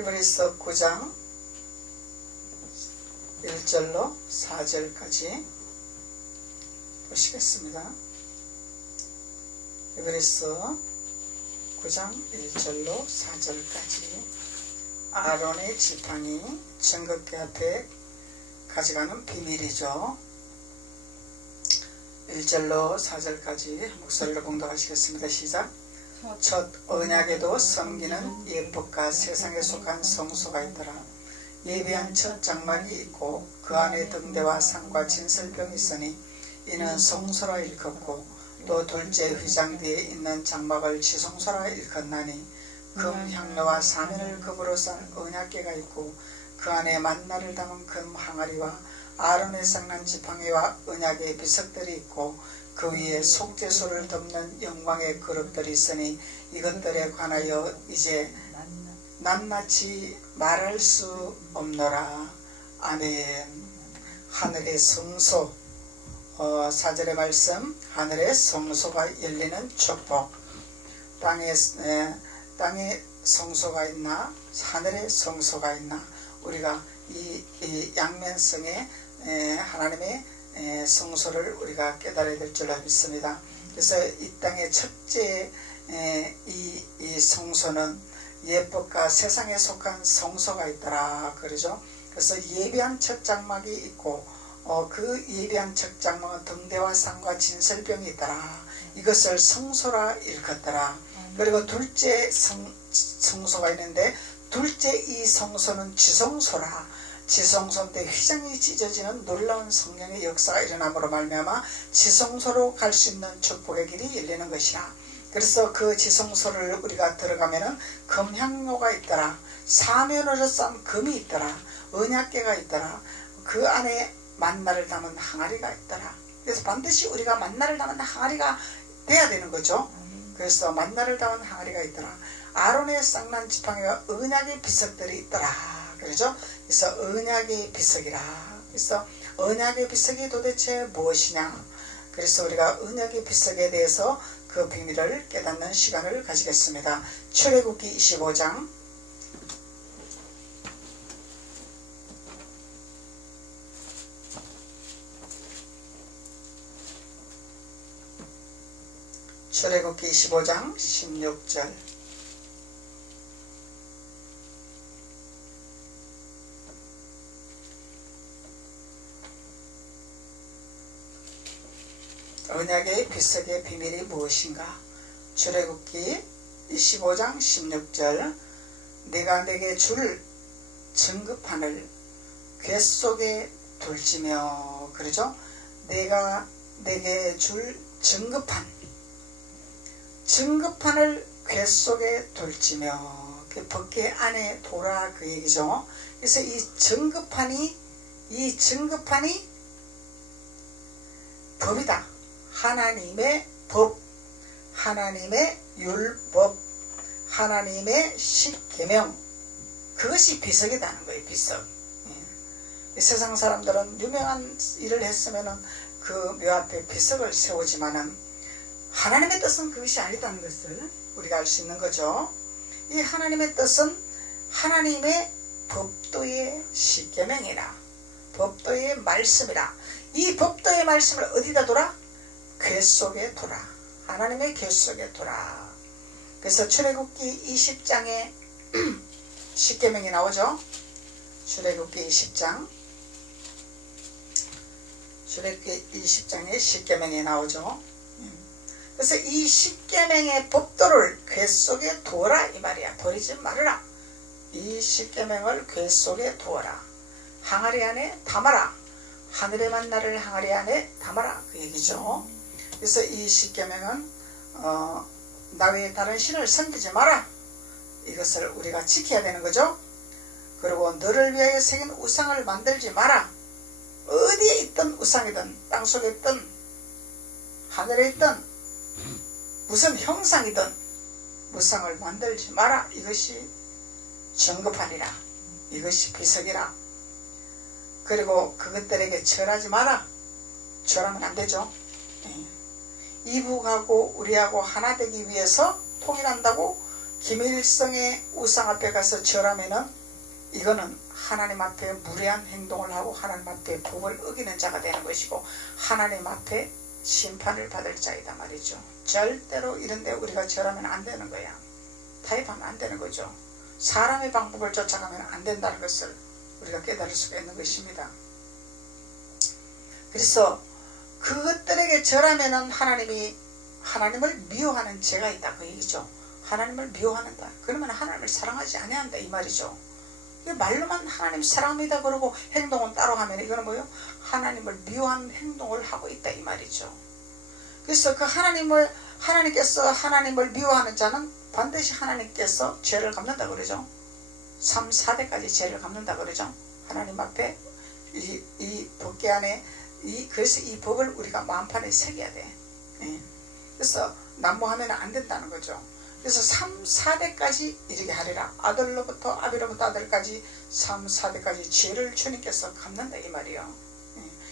히브리서 9장 1절로 4절까지 보시겠습니다. 히브리서 9장 1절로 4절까지 아론의 지팡이 증거궤 앞에 가져가는 비밀이죠. 1절로 4절까지 목소리로 봉독하시겠습니다. 시작. 첫 언약에도 섬기는 예법과 세상에 속한 성소가 있더라. 예비한 첫 장막이 있고 그 안에 등대와 상과 진설병이 있으니 이는 성소라 일컫고 또 둘째 휘장 뒤에 있는 장막을 지성소라 일컫나니 금 향로와 사면을 금으로 싼 언약궤가 있고 그 안에 만나를 담은 금 항아리와 아론의 쌍난 지팡이와 언약의 비석들이 있고 그 위에 속죄소를 덮는 영광의 그릇들이 있으니 이것들에 관하여 이제 낱낱이 말할 수 없노라. 아멘. 하늘의 성소, 4절의 말씀, 하늘의 성소가 열리는 축복. 땅에 성소가 있나 하늘의 성소가 있나. 우리가 이 양면성의 하나님의 성소를 우리가 깨달아야 될 줄로 믿습니다. 그래서 이 땅의 첫째 이 성소는 예법과 세상에 속한 성소가 있더라 그러죠. 그래서 예비한 첫 장막이 있고 그 예비한 첫 장막은 등대와 상과 진설병이 있더라. 이것을 성소라 일컫더라. 그리고 둘째 성소가 있는데 둘째 이 성소는 지성소라. 지성소 때 휘장이 찢어지는 놀라운 성령의 역사가 일어남으로 말미암아 지성소로 갈 수 있는 축복의 길이 열리는 것이라. 그래서 그 지성소를 우리가 들어가면은 금향로가 있더라. 사면으로 싼 금이 있더라. 언약궤가 있더라. 그 안에 만나를 담은 항아리가 있더라. 그래서 반드시 우리가 만나를 담은 항아리가 돼야 되는 거죠. 그래서 만나를 담은 항아리가 있더라. 아론의 쌍난 지팡이와 언약의 비석들이 있더라. 그렇죠? 그래서 언약의 비석이라. 그래서 언약의 비석이 도대체 무엇이냐? 그래서 우리가 언약의 비석에 대해서 그 비밀을 깨닫는 시간을 가지겠습니다. 출애굽기 25장 출애굽기 25장 16절 언약의 비석의 비밀이 무엇인가? 출애굽기 25장 16절 내가 내게 줄 증거판을 궤 속에 둘지며 그러죠? 내가 내게 줄 증거판을 궤 속에 둘지며 그 법궤 안에 도라 그 얘기죠. 그래서 이 증거판이 법이다. 하나님의 법, 하나님의 율법, 하나님의 십계명, 그것이 비석이라는 거예요. 비석. 세상 사람들은 유명한 일을 했으면은 그 묘 앞에 비석을 세우지만은 하나님의 뜻은 그것이 아니다는 것을 우리가 알 수 있는 거죠. 이 하나님의 뜻은 하나님의 법도의 십계명이라, 법도의 말씀이라. 이 법도의 말씀을 어디다 둬라? 궤 속에 둬라. 하나님의 궤 속에 둬라. 그래서 출애굽기 20장에 십계명이 나오죠. 출애굽기 20장에 십계명이 나오죠. 그래서 이 십계명의 법도를 궤 속에 두어라 이 말이야. 버리지 말아라. 이 십계명을 궤 속에 두어라. 항아리 안에 담아라. 하늘의 만나를 항아리 안에 담아라 그 얘기죠. 그래서 이 십계명은 나 외에 다른 신을 섬기지 마라. 이것을 우리가 지켜야 되는 거죠. 그리고 너를 위하여 새긴 우상을 만들지 마라. 어디에 있던 우상이든 땅속에 있든 하늘에 있든 무슨 형상이든 우상을 만들지 마라. 이것이 증거판이라. 이것이 비석이라. 그리고 그것들에게 절하지 마라. 절하면 안 되죠. 이북하고 우리하고 하나 되기 위해서 통일한다고 김일성의 우상 앞에 가서 절하면은 이거는 하나님 앞에 무례한 행동을 하고 하나님 앞에 법을 어기는 자가 되는 것이고 하나님 앞에 심판을 받을 자이다 말이죠. 절대로 이런데 우리가 절하면 안 되는 거야. 타협하면 안 되는 거죠. 사람의 방법을 쫓아가면 안 된다는 것을 우리가 깨달을 수가 있는 것입니다. 그래서 그것들에게 절하면은 하나님을 미워하는 죄가 있다 그 얘기죠. 하나님을 미워하는다. 그러면 하나님을 사랑하지 아니한다 이 말이죠. 말로만 하나님 사랑합니다 그러고 행동은 따로 하면 이거는 뭐요? 하나님을 미워하는 행동을 하고 있다 이 말이죠. 그래서 그 하나님께서 하나님을 미워하는 자는 반드시 하나님께서 죄를 갚는다 그러죠. 3, 4대까지 죄를 갚는다 그러죠. 하나님 앞에 이 법궤 안에 그래서 이 법을 우리가 마음판에 새겨야 돼. 그래서 난무하면 안 된다는 거죠. 그래서 3, 4대까지 이르게 하리라. 아들로부터 아비로부터 아들까지 3, 4대까지 죄를 주님께서 갚는다 이 말이요.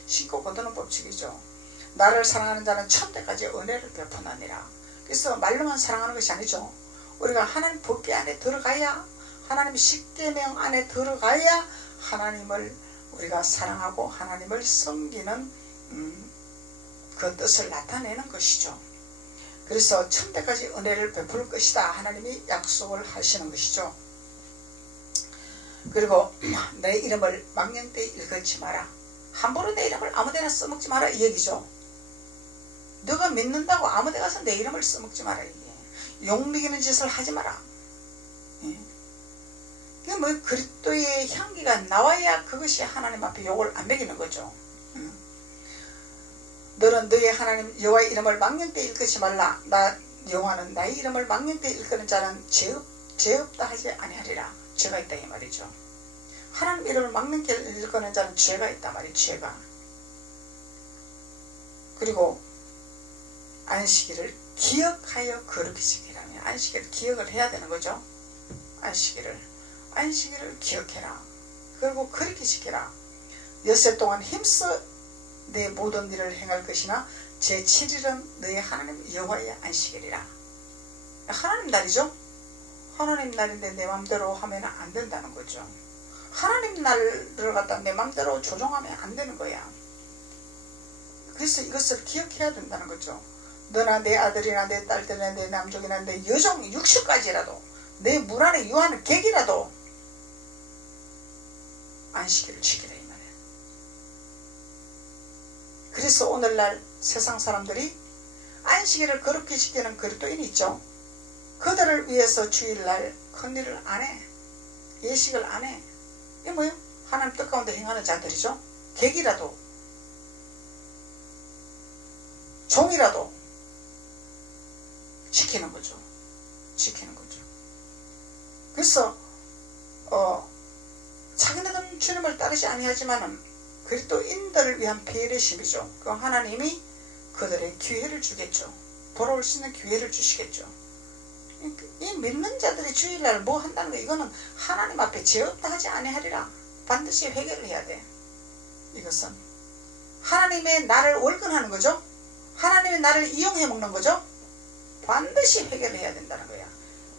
신고 거두는 법칙이죠. 나를 사랑하는 자는 천대까지 은혜를 베푸나니라. 그래서 말로만 사랑하는 것이 아니죠. 우리가 하나님 법궤 안에 들어가야 하나님 십계명 안에 들어가야 하나님을 우리가 사랑하고 하나님을 섬기는 그 뜻을 나타내는 것이죠. 그래서 천대까지 은혜를 베풀 것이다 하나님이 약속을 하시는 것이죠. 그리고 내 이름을 망령되이 일컫지 마라. 함부로 내 이름을 아무데나 써먹지 마라 이 얘기죠. 너가 믿는다고 아무데 가서 내 이름을 써먹지 마라 이게. 욕먹이는 짓을 하지 마라. 그 뭐 그리스도의 향기가 나와야 그것이 하나님 앞에 욕을 안 먹이는 거죠. 너는 너의 하나님 여호와의 이름을 망령되이 일컫지 말라. 나 여호와는 나의 이름을 망령되이 일컫는 자는 죄 없다 하지 아니하리라. 죄가 있다 이 말이죠. 하나님 이름을 망령되이 일컫는 자는 죄가 있다 말이에요. 죄가. 그리고 안식일을 기억하여 거룩히 지키라며. 안식일을 기억을 해야 되는 거죠. 안식일을 기억해라. 그리고 거룩히 지켜라. 엿새 동안 힘써 내 모든 일을 행할 것이나 제7일은 너의 하나님 여호와의 안식일이라. 하나님 날이죠. 하나님 날인데 내 맘대로 하면 안 된다는 거죠. 하나님 날을 갖다 내 맘대로 조종하면 안 되는 거야. 그래서 이것을 기억해야 된다는 거죠. 너나 내 아들이나 내 딸들이나 내 남족이나 내 여종 60까지라도 내 물 안에 유하는 객이라도 안식일을 지키라 이 말이에요. 그래서 오늘날 세상 사람들이 안식일을 거룩히 지키는 그리스도인이 있죠. 그들을 위해서 주일날 큰일을 안 해. 예식을 안 해. 이게 뭐예요? 하나님 뜻 가운데 행하는 자들이죠. 객이라도 종이라도 지키는 거죠. 그래서 자기네들은 주님을 따르지 아니하지만은 그리스도인들을 위한 배려심이죠. 그 하나님이 그들의 기회를 주겠죠. 돌아올 수 있는 기회를 주시겠죠. 이 믿는 자들이 주일날 뭐 한다는 거 이거는 하나님 앞에 죄 없다 하지 아니하리라. 반드시 회개를 해야 돼. 이것은 하나님의 나를 월근하는 거죠. 하나님의 나를 이용해 먹는 거죠. 반드시 회개를 해야 된다는 거야.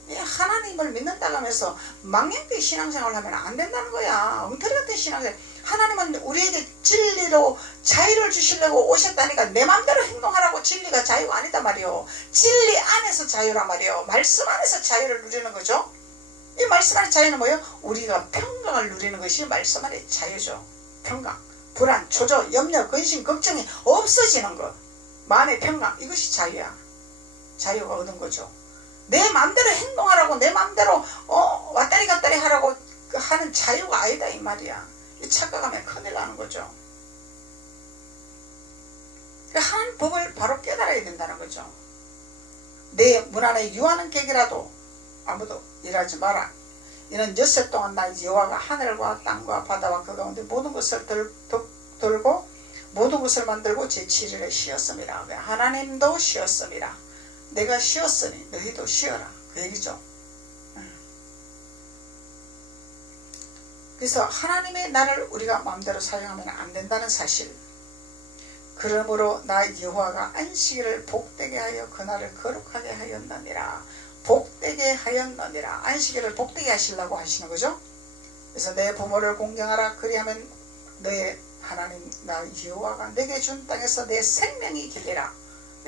하나님을 믿는다고 하면서 망령되이 신앙생활을 하면 안 된다는 거야. 엉터리 같은 신앙생활. 하나님은 우리에게 진리로 자유를 주시려고 오셨다니까 내 맘대로 행동하라고. 진리가 자유가 아니다 말이요. 진리 안에서 자유란 말이요. 말씀 안에서 자유를 누리는 거죠. 이 말씀 안의 자유는 뭐예요? 우리가 평강을 누리는 것이 말씀 안의 자유죠. 평강, 불안, 초조, 염려, 근심, 걱정이 없어지는 것. 마음의 평강, 이것이 자유야. 자유가 얻은 거죠. 내 맘대로 행동하라고 내 맘대로 왔다리 갔다리 하라고 하는 자유가 아니다 이 말이야. 착각하면 큰일 나는 거죠. 하나님 법을 바로 깨달아야 된다는 거죠. 내 문 안에 유하는 객이라도 아무도 일하지 마라. 이는 엿새 동안 나 여호와가 하늘과 땅과 바다와 그 가운데 모든 것을 들고 모든 것을 만들고 제7일에 쉬었음이라. 하나님도 쉬었음이라. 내가 쉬었으니 너희도 쉬어라. 그 얘기죠. 그래서 하나님의 나를 우리가 마음대로 사용하면 안 된다는 사실. 그러므로 나 여호와가 안식일을 복되게 하여 그날을 거룩하게 하였느니라. 복되게 하였느니라. 안식일을 복되게 하시려고 하시는 거죠. 그래서 내 부모를 공경하라. 그리하면 너의 하나님 나 여호와가 내게 준 땅에서 내 생명이 길리라.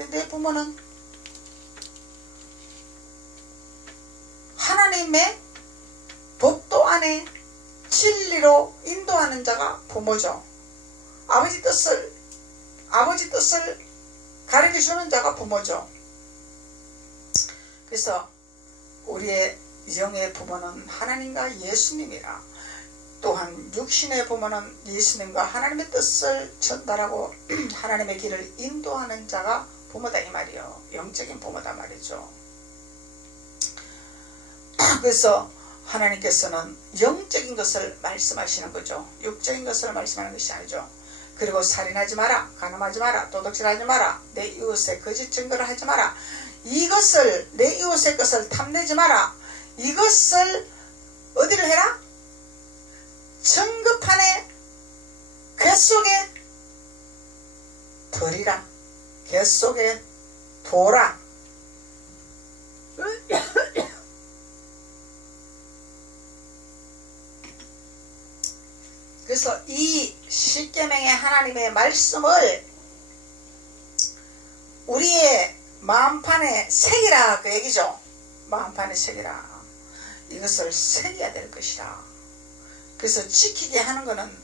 내 부모는 하나님의 법도 안에 진리로 인도하는 자가 부모죠. 아버지 뜻을 가르쳐주는 자가 부모죠. 그래서 우리의 영의 부모는 하나님과 예수님이라. 또한 육신의 부모는 예수님과 하나님의 뜻을 전달하고 하나님의 길을 인도하는 자가 부모다 이 말이요. 영적인 부모다 말이죠. 그래서 하나님께서는 영적인 것을 말씀하시는 거죠. 육적인 것을 말씀하는 것이 아니죠. 그리고 살인하지 마라, 간음하지 마라, 도둑질하지 마라, 내 이웃의 거짓 증거를 하지 마라, 이것을 내 이웃의 것을 탐내지 마라, 이것을 어디를 해라? 정급판에 궤 속에 버리라. 궤 속에 둬라. 그래서 이 십계명의 하나님의 말씀을 우리의 마음판에 새기라 그 얘기죠. 마음판에 새기라. 이것을 새겨야 될 것이다. 그래서 지키게 하는 것은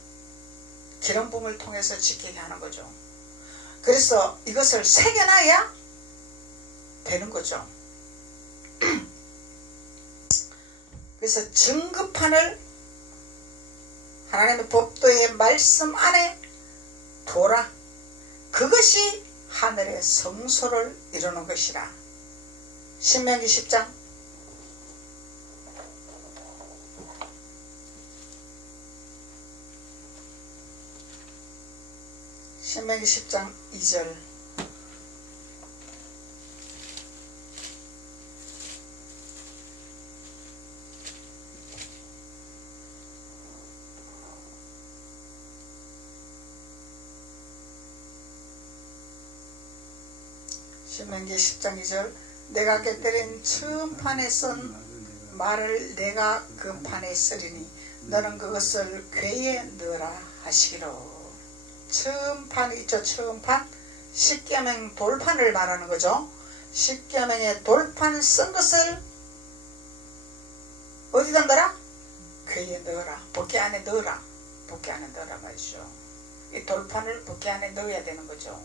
기름붐을 통해서 지키게 하는 거죠. 그래서 이것을 새겨놔야 되는 거죠. 그래서 증거판을 하나님의 법도의 말씀 안에 둬라. 그것이 하늘의 성소를 이루는 것이라. 신명기 10장 신명기 10장 2절 신명기 10장 2절 내가 곁들인 처음 판에 쓴 말을 내가 그 판에 쓰리니 너는 그것을 궤에 넣으라 하시기로. 처음 판 있죠. 처음 판. 십계명 돌판을 말하는 거죠. 십계명의 돌판 쓴 것을 어디다 넣어라? 궤에 넣어라. 복개 안에 넣어라. 복개 안에 넣어라 말이죠. 이 돌판을 복개 안에 넣어야 되는 거죠.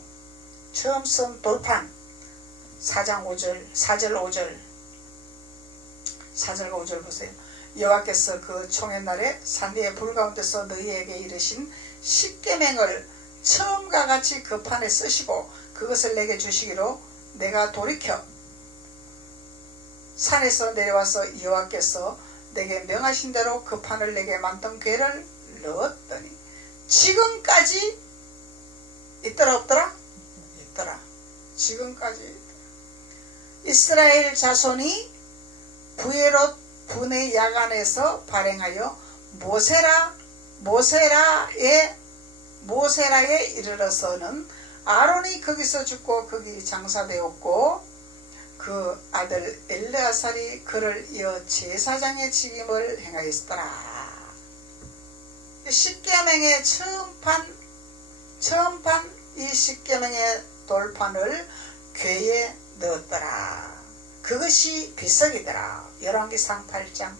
처음 쓴 돌판 4장 5절 4절 5절 4절과 5절 보세요. 여호와께서 그 총회날에 산리의 불 가운데서 너희에게 이르신 십계명을 처음과 같이 그 판에 쓰시고 그것을 내게 주시기로 내가 돌이켜 산에서 내려와서 여호와께서 내게 명하신 대로 그 판을 내게 만든 궤를 넣었더니 지금까지 있더라 없더라? 있더라. 지금까지 이스라엘 자손이 부에롯 분의 야간에서 발행하여 모세라에 이르러서는 아론이 거기서 죽고 거기 장사되었고 그 아들 엘르아살이 그를 이어 제사장의 직임을 행하였더라. 십계명의 처음 판 이 십계명의 돌판을 궤에 넣었더라. 그것이 비석이더라. 열왕기상 8장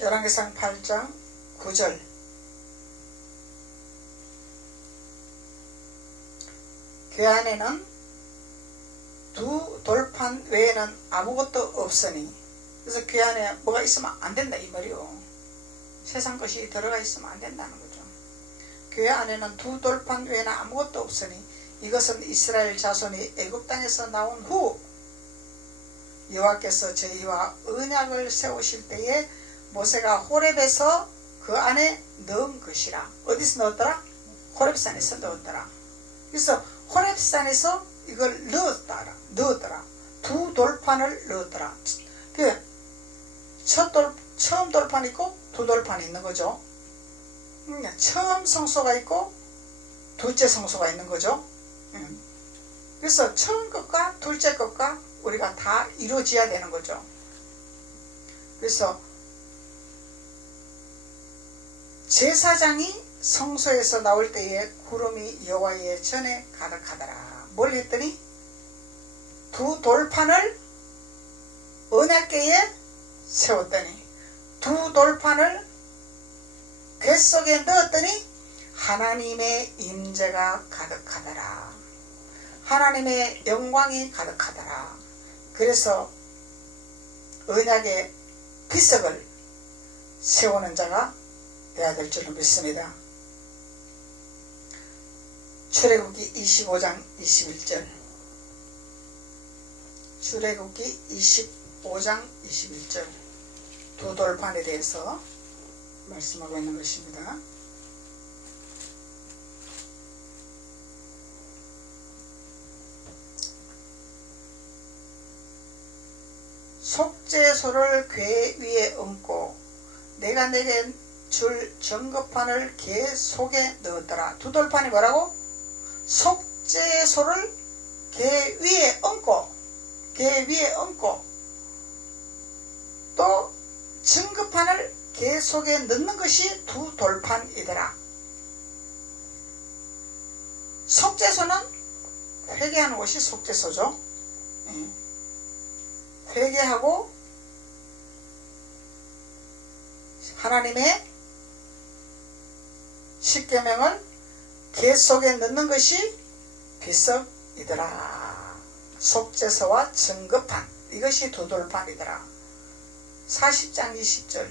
열왕기상 8장 9절 궤 안에는 두 돌판 외에는 아무것도 없으니 그래서 궤 안에 뭐가 있으면 안 된다 이 말이요. 세상 것이 들어가 있으면 안 된다는 거죠. 궤 안에는 두 돌판 외에는 아무것도 없으니 이것은 이스라엘 자손이 애굽 땅에서 나온 후 여호와께서 저희와 언약을 세우실 때에 모세가 호렙에서 그 안에 넣은 것이라. 어디서 넣었더라? 호렙산에서 넣었더라. 그래서 호렙산에서 이걸 넣었더라. 두 돌판을 넣었더라. 그 처음 돌판 있고 두 돌판이 있는 거죠. 처음 성소가 있고 둘째 성소가 있는 거죠. 그래서 처음 것과 둘째 것과 우리가 다 이루어져야 되는 거죠. 그래서 제사장이 성소에서 나올 때에 구름이 여호와의 전에 가득하더라. 뭘 했더니 두 돌판을 언약궤에 세웠더니 두 돌판을 궤 속에 넣었더니 하나님의 임재가 가득하더라. 하나님의 영광이 가득하더라. 그래서 언약의 비석을 세우는 자가 되어야 될 줄로 믿습니다. 출애굽기 25장 21절, 출애굽기 25장 21절 두 돌판에 대해서 말씀하고 있는 것입니다. 속죄소를 궤 위에 얹고 내가 내게 줄 정거판을 궤 속에 넣었더라. 두 돌판이 뭐라고? 속죄소를 궤 위에 얹고 또 증거판을 궤 속에 넣는 것이 두 돌판이더라. 속죄소는 회개하는 곳이 속죄소죠. 회개하고 하나님의 십계명을 궤 속에 넣는 것이 비석이더라. 속죄소와 증거판, 이것이 두 돌판이더라. 40장 20절,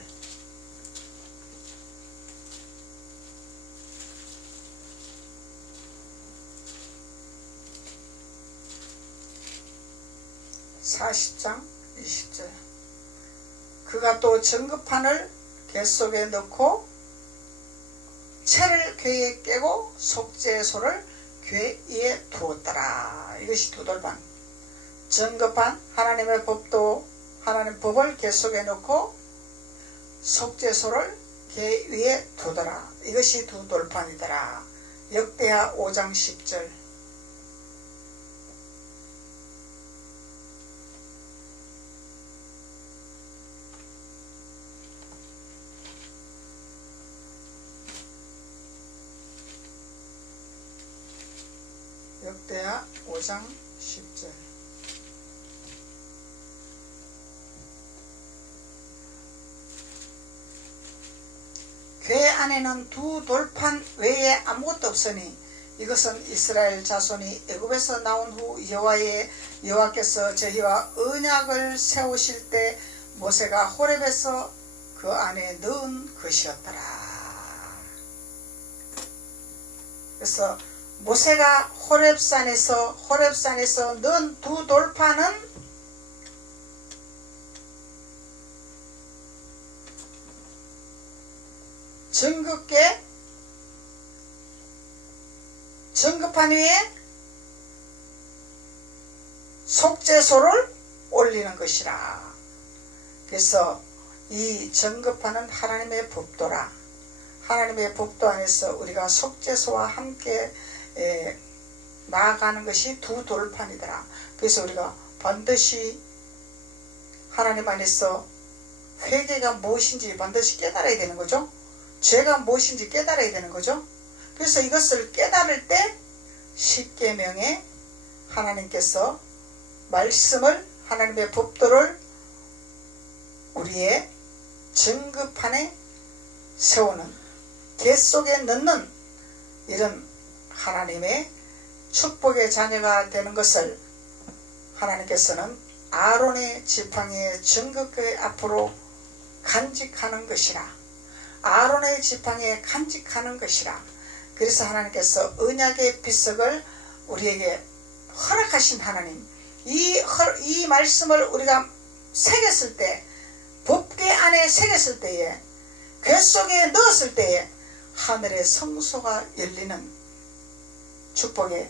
그가 또 증거판을 궤 속에 넣고 채를 궤에 깨고 속죄소를 궤 위에 두었더라. 이것이 두 돌판. 증거판, 하나님의 법을 궤 속에 넣고 속죄소를 궤 위에 두더라. 이것이 두 돌판이더라. 역대하 5장 10절, 역대하 5장 10절. 궤 안에는 두 돌판 외에 아무것도 없으니 이것은 이스라엘 자손이 애굽에서 나온 후 여호와께서 저희와 언약을 세우실 때 모세가 호렙에서 그 안에 넣은 것이었더라. 그래서 모세가 호렙산에서 넣은 두 돌판은 증거판 위에 속죄소를 올리는 것이라. 그래서 이 증거판은 하나님의 법도라. 하나님의 법도 안에서 우리가 속죄소와 함께 나아가는 것이 두 돌판이더라. 그래서 우리가 반드시 하나님 안에서 회개가 무엇인지 반드시 깨달아야 되는 거죠. 죄가 무엇인지 깨달아야 되는 거죠. 그래서 이것을 깨달을 때 십계명에 하나님께서 말씀을, 하나님의 법도를 우리의 증거판에 세우는, 궤 속에 넣는 이런 하나님의 축복의 자녀가 되는 것을 하나님께서는 아론의 지팡이의 증거궤 앞으로 간직하는 것이라. 아론의 지팡이에 간직하는 것이라. 그래서 하나님께서 언약의 비석을 우리에게 허락하신 하나님, 이 말씀을 우리가 새겼을 때, 법궤 안에 새겼을 때에, 궤 속에 넣었을 때에 하늘의 성소가 열리는 축복의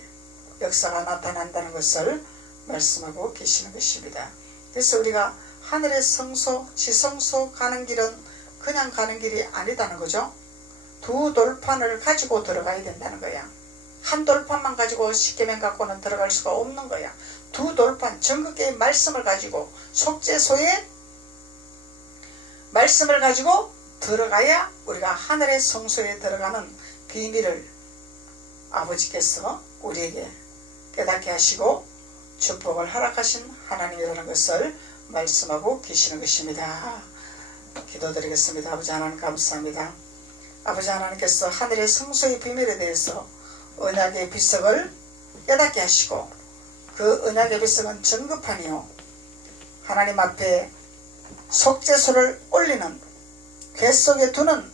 역사가 나타난다는 것을 말씀하고 계시는 것입니다. 그래서 우리가 하늘의 성소, 지성소 가는 길은 그냥 가는 길이 아니다는 거죠. 두 돌판을 가지고 들어가야 된다는 거야. 한 돌판만 가지고 십계명 갖고는 들어갈 수가 없는 거야. 두 돌판, 전국의 말씀을 가지고, 속죄소에 말씀을 가지고 들어가야 우리가 하늘의 성소에 들어가는 비밀을 아버지께서 우리에게 깨닫게 하시고 축복을 허락하신 하나님이라는 것을 말씀하고 계시는 것입니다. 기도드리겠습니다. 아버지 하나님 감사합니다. 아버지 하나님께서 하늘의 성소의 비밀에 대해서 언약의 비석을 깨닫게 하시고, 그 언약의 비석은 정급하니요 하나님 앞에 속죄소를 올리는 궤 속에 두는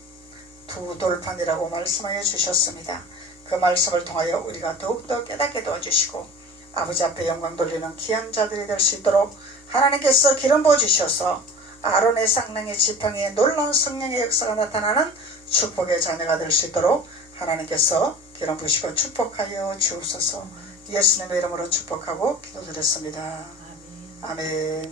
두 돌판이라고 말씀하여 주셨습니다. 그 말씀을 통하여 우리가 더욱더 깨닫게 도와주시고 아버지 앞에 영광 돌리는 귀한 자들이 될 수 있도록 하나님께서 기름 부어주셔서 아론의 쌍랑의 지팡이에 놀라운 성령의 역사가 나타나는 축복의 자녀가 될 수 있도록 하나님께서 기름 부으시고 축복하여 주옵소서. 예수님의 이름으로 축복하고 기도드렸습니다. 아멘.